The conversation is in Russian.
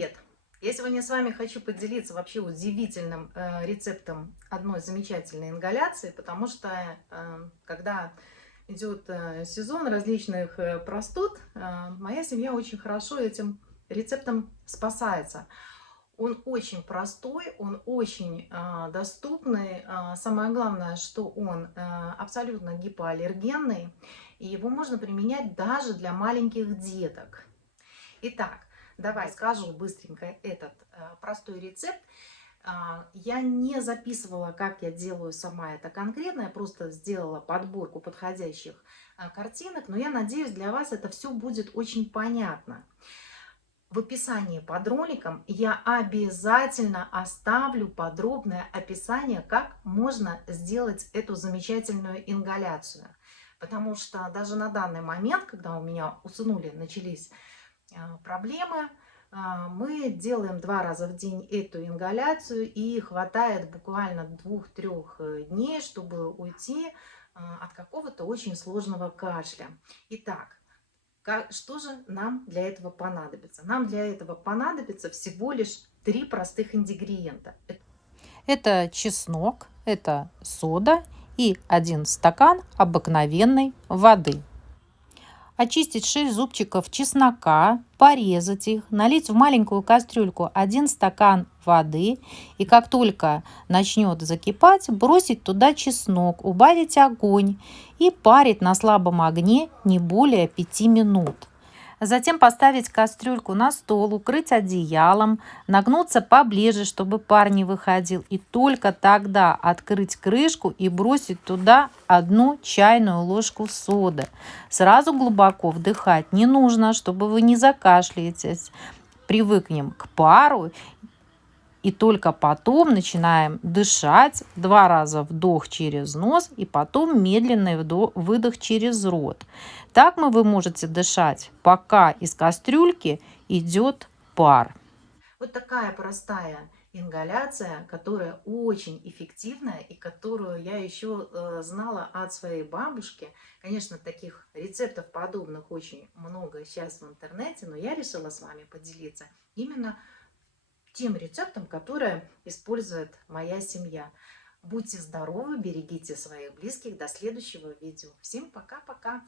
привет! Я сегодня с вами хочу поделиться вообще удивительным рецептом одной замечательной ингаляции, потому что когда идет сезон различных простуд, моя семья очень хорошо этим рецептом спасается. Он очень простой, он очень доступный. Самое главное, что он абсолютно гипоаллергенный, и его можно применять даже для маленьких деток. Итак, давай скажу быстренько этот простой рецепт. Я не записывала, как я делаю сама это конкретно, я просто сделала подборку подходящих картинок, но я надеюсь, для вас это все будет очень понятно. В описании под роликом я обязательно оставлю подробное описание, как можно сделать эту замечательную ингаляцию. Потому что даже на данный момент, когда у меня у сынули начались проблемы, мы делаем 2 раза в день эту ингаляцию, и хватает буквально 2-3 дней, чтобы уйти от какого-то очень сложного кашля. Итак, что же нам для этого понадобится? Нам для этого понадобится всего лишь 3 простых ингредиента. Это чеснок, это сода и 1 стакан обыкновенной воды. Очистить 6 зубчиков чеснока, порезать их, налить в маленькую кастрюльку 1 стакан воды и как только начнет закипать, бросить туда чеснок, убавить огонь и парить на слабом огне не более 5 минут. Затем поставить кастрюльку на стол, укрыть одеялом, нагнуться поближе, чтобы пар не выходил. И только тогда открыть крышку и бросить туда 1 чайную ложку соды. Сразу глубоко вдыхать не нужно, чтобы вы не закашляетесь. Привыкнем к пару. И только потом начинаем дышать. 2 раза вдох через нос и потом медленный выдох через рот. Так вы можете дышать, пока из кастрюльки идет пар. Вот такая простая ингаляция, которая очень эффективная и которую я еще знала от своей бабушки. Конечно, таких рецептов подобных очень много сейчас в интернете, но я решила с вами поделиться именно тем рецептом, который использует моя семья. Будьте здоровы, берегите своих близких. До следующего видео. Всем пока-пока!